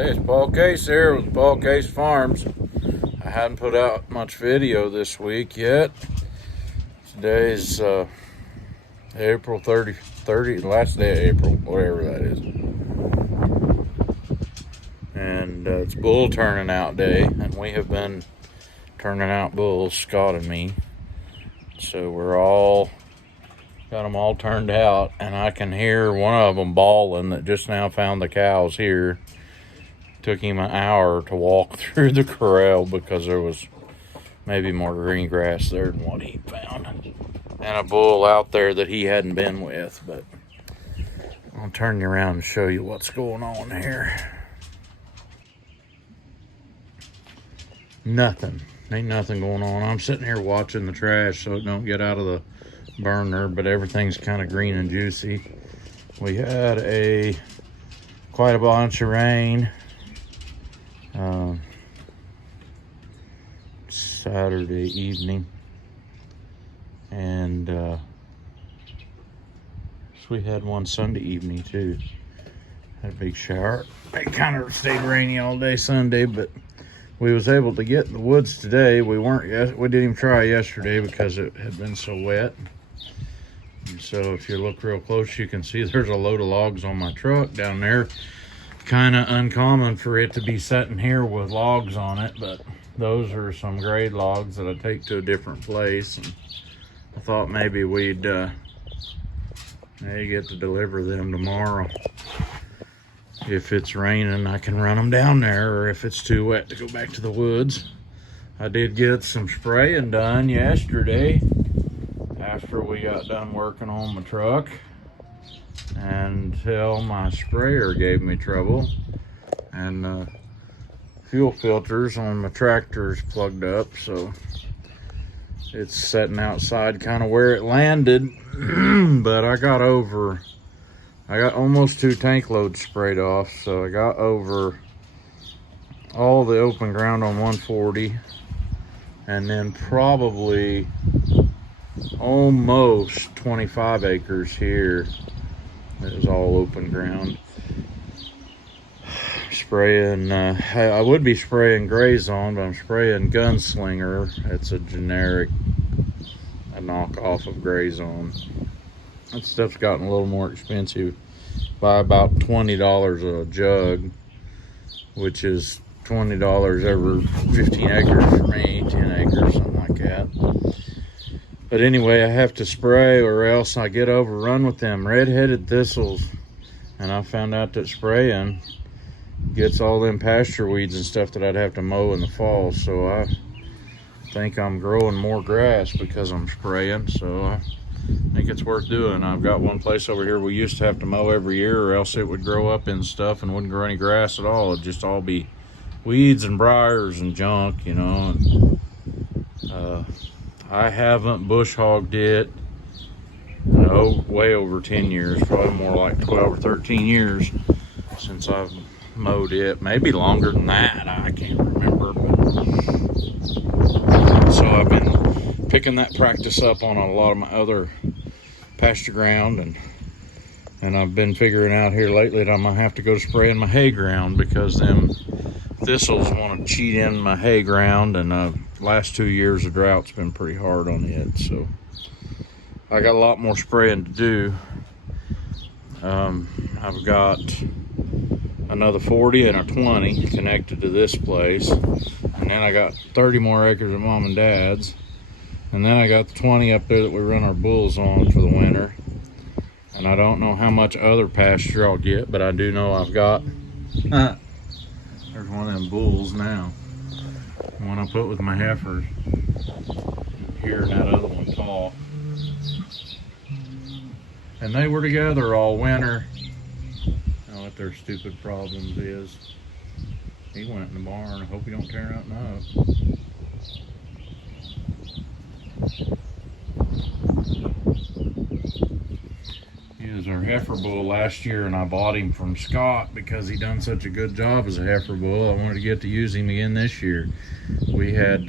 Hey, it's Paul Case here with Paul Case Farms. I hadn't put out much video this week yet. Today's April 30, last day of April, whatever that is. And it's Bull Turnout day, and we have been turning out bulls, Scott and me. So got them all turned out, and I can hear one of them bawling that just now found the cows here. Took him an hour to walk through the corral because there was maybe more green grass there than what he found. And a bull out there that he hadn't been with, but I'll turn you around and show you what's going on here. Nothing. Ain't nothing going on. I'm sitting here watching the trash so it don't get out of the burner, but everything's kind of green and juicy. We had quite a bunch of rain Saturday evening, and so we had one Sunday evening too. Had a big shower. It kind of stayed rainy all day Sunday, but we was able to get in the woods today. We didn't even try yesterday because it had been so wet. And so if you look real close, you can see there's a load of logs on my truck down there. Kind of uncommon for it to be sitting here with logs on it, but those are some grade logs that I take to a different place, and I thought maybe we'd maybe get to deliver them tomorrow. If it's raining, I can run them down there, or if it's too wet to go back to the woods. I did get some spraying done yesterday after we got done working on my truck, until my sprayer gave me trouble, and fuel filters on my tractor's plugged up, so it's sitting outside kind of where it landed. But I got almost 2 tank loads sprayed off, so I got over all the open ground on 140, and then probably almost 25 acres here. It was all open ground. Spraying, I would be spraying Grazon, but I'm spraying Gunslinger. It's a knockoff of Grazon. That stuff's gotten a little more expensive by about $20 a jug, which is $20 every 15 acres for me, 10 acres, something like that. But anyway, I have to spray or else I get overrun with them red-headed thistles. And I found out that spraying gets all them pasture weeds and stuff that I'd have to mow in the fall. So I think I'm growing more grass because I'm spraying. So I think it's worth doing. I've got one place over here we used to have to mow every year, or else it would grow up in stuff and wouldn't grow any grass at all. It'd just all be weeds and briars and junk, you know. I haven't bush hogged it, way over 10 years, probably more like 12 or 13 years since I've mowed it. Maybe longer than that, I can't remember. But so I've been picking that practice up on a lot of my other pasture ground, and I've been figuring out here lately that I'm gonna have to go spraying my hay ground because them thistles want to cheat in my hay ground, and last 2 years of drought's been pretty hard on it. So I got a lot more spraying to do. I've got another 40 and a 20 connected to this place, and then I got 30 more acres of mom and dad's, and then I got the 20 up there that we run our bulls on for the winter. And I don't know how much other pasture I'll get, but I do know I've got there's one of them bulls now, one I put with my heifers, here, and that other one talk. And they were together all winter. I don't know what their stupid problems is. He went in the barn. I hope he don't turn out no. He was our heifer bull last year, and I bought him from Scott because he done such a good job as a heifer bull. I wanted to get to use him again this year. We had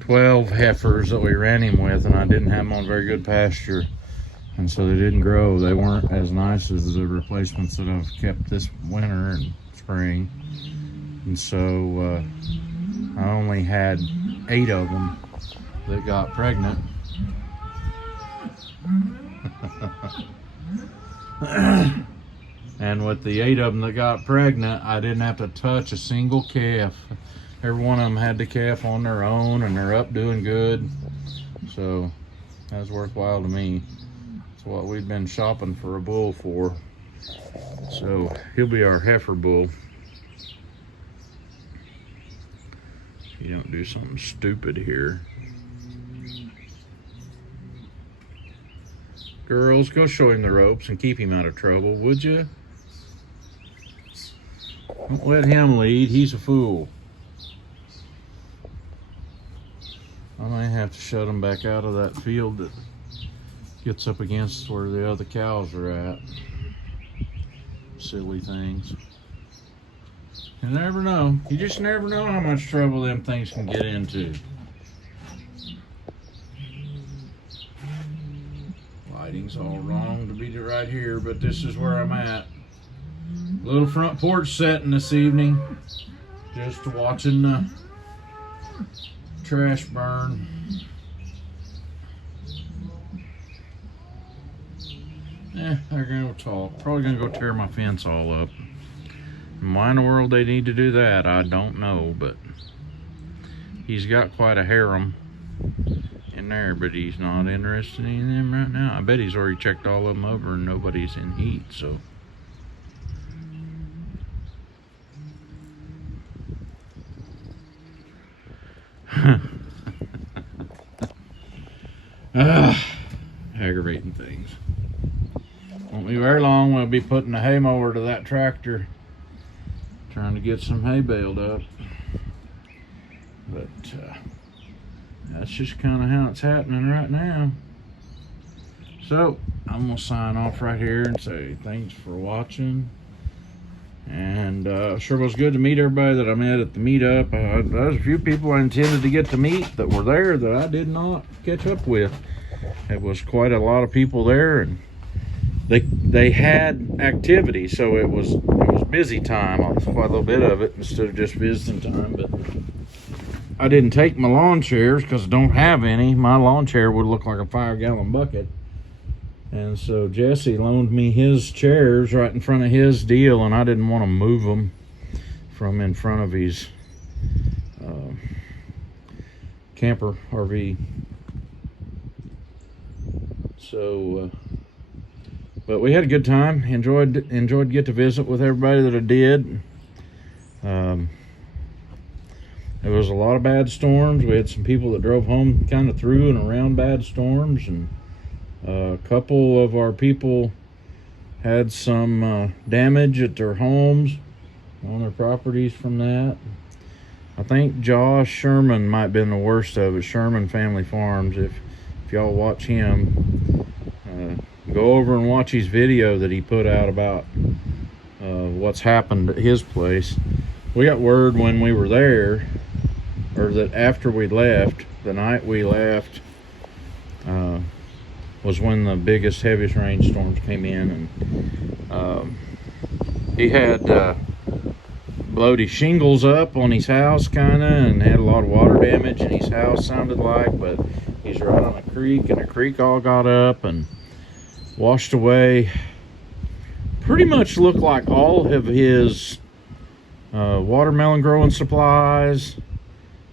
12 heifers that we ran him with, and I didn't have him on very good pasture. and so they didn't grow. They weren't as nice as the replacements that I've kept this winter and spring. And so I only had 8 of them that got pregnant. And with the 8 of them that got pregnant, I didn't have to touch a single calf. Every one of them had the calf on their own, and they're up doing good. So that's worthwhile to me. It's what we've been shopping for a bull for. So he'll be our heifer bull. If you don't do something stupid here. Girls, go show him the ropes and keep him out of trouble, would you? Don't let him lead. He's a fool. I might have to shut him back out of that field that gets up against where the other cows are at. Silly things. You never know. You just never know how much trouble them things can get into. Lighting's all wrong to be right here, but this is where I'm at. Little front porch setting this evening. Just watching the trash burn. They're gonna talk. Probably gonna go tear my fence all up. Why in the world they need to do that, I don't know, but he's got quite a harem in there, but he's not interested in them right now. I bet he's already checked all of them over and nobody's in heat, so. Aggravating things. Won't be very long. We'll be putting a hay mower to that tractor, trying to get some hay baled up. But that's just kind of how it's happening right now. So I'm gonna sign off right here and say thanks for watching. And sure was good to meet everybody that I met at the meetup. There was a few people I intended to get to meet that were there that I did not catch up with. It was quite a lot of people there, and they had activity, so it was busy time. Quite a little bit of it instead of just visiting time. But I didn't take my lawn chairs because I don't have any. My lawn chair would look like a 5-gallon bucket. And so Jesse loaned me his chairs right in front of his deal, and I didn't want to move them from in front of his camper RV. So, but we had a good time. Enjoyed to get to visit with everybody that I did. There was a lot of bad storms. We had some people that drove home kind of through and around bad storms, and a couple of our people had some damage at their homes, on their properties from that. I think Josh Sherman might have been the worst of it. Sherman Family Farms. If y'all watch him, go over and watch his video that he put out about what's happened at his place. We got word when we were there, or that after we left, the night we left, was when the biggest, heaviest rainstorms came in, and he had blowed his shingles up on his house kind of, and had a lot of water damage in his house, sounded like. But he's right on a creek, and the creek all got up and washed away. Pretty much looked like all of his watermelon growing supplies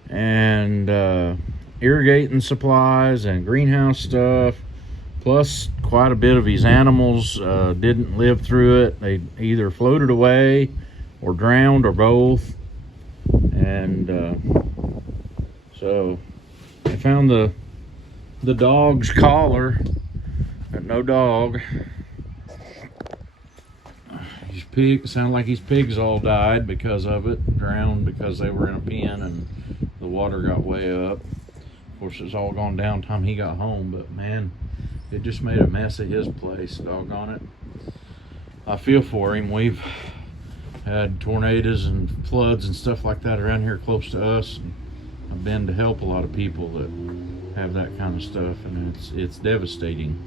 and irrigating supplies and greenhouse stuff, plus quite a bit of his animals didn't live through it. They either floated away or drowned or both. And so they found the dog's collar, but no dog. His pig, sounded like his pigs all died because of it, drowned because they were in a pen and the water got way up. Of course, it's all gone down time he got home, but man, it just made a mess of his place, doggone it. I feel for him. We've had tornadoes and floods and stuff like that around here close to us, and I've been to help a lot of people that have that kind of stuff, and it's devastating.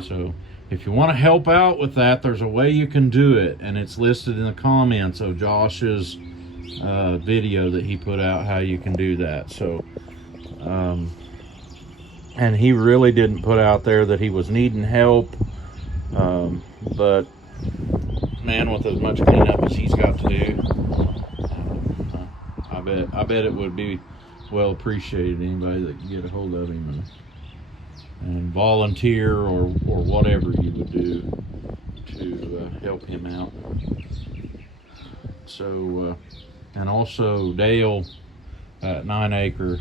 So if you want to help out with that, there's a way you can do it, and it's listed in the comments of Josh's video that he put out, how you can do that. So and he really didn't put out there that he was needing help, but man, with as much cleanup as he's got to do, I bet it would be well appreciated, anybody that can get a hold of him and volunteer or whatever you would do to help him out. So and also Dale at 9 Acre,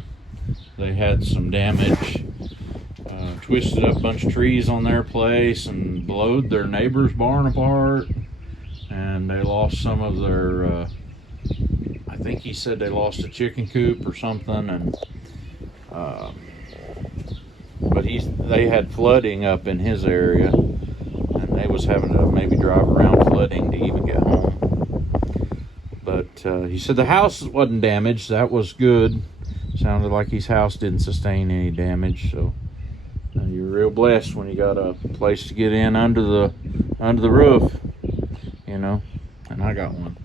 they had some damage, twisted up a bunch of trees on their place and blowed their neighbor's barn apart, and they lost some of their I think he said they lost a chicken coop or something, and but they had flooding up in his area, and they was having to maybe drive around flooding to even get home. But he said the house wasn't damaged. That was good. Sounded like his house didn't sustain any damage. So you're real blessed when you got a place to get in under the roof, you know. And I got one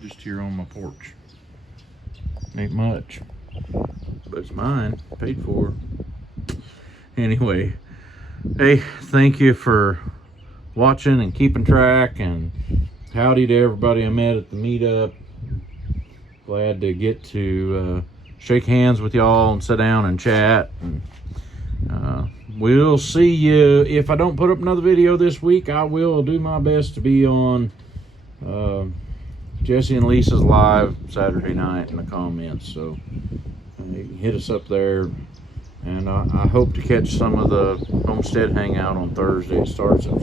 just here on my porch. Ain't much, but it's mine, paid for. Anyway, hey, thank you for watching and keeping track, and howdy to everybody I met at the meetup. Glad to get to shake hands with y'all and sit down and chat. And we'll see you. If I don't put up another video this week, I will do my best to be on Jesse and Lisa's live Saturday night in the comments. So you can hit us up there. And I hope to catch some of the homestead hangout on Thursday. It starts at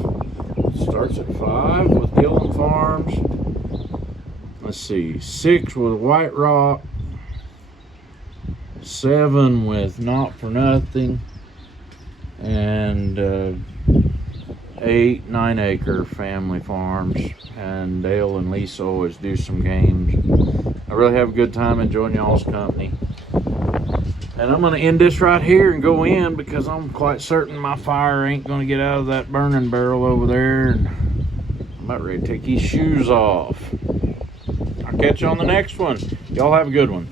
5 with Gillen Farms. Let's see, 6 with White Rock, 7 with Not For Nothing, and 8, 9 Acre Family Farms. And Dale and Lisa always do some games. I really have a good time enjoying y'all's company. And I'm going to end this right here and go in, because I'm quite certain my fire ain't going to get out of that burning barrel over there. And I'm about ready to take these shoes off. I'll catch you on the next one. Y'all have a good one.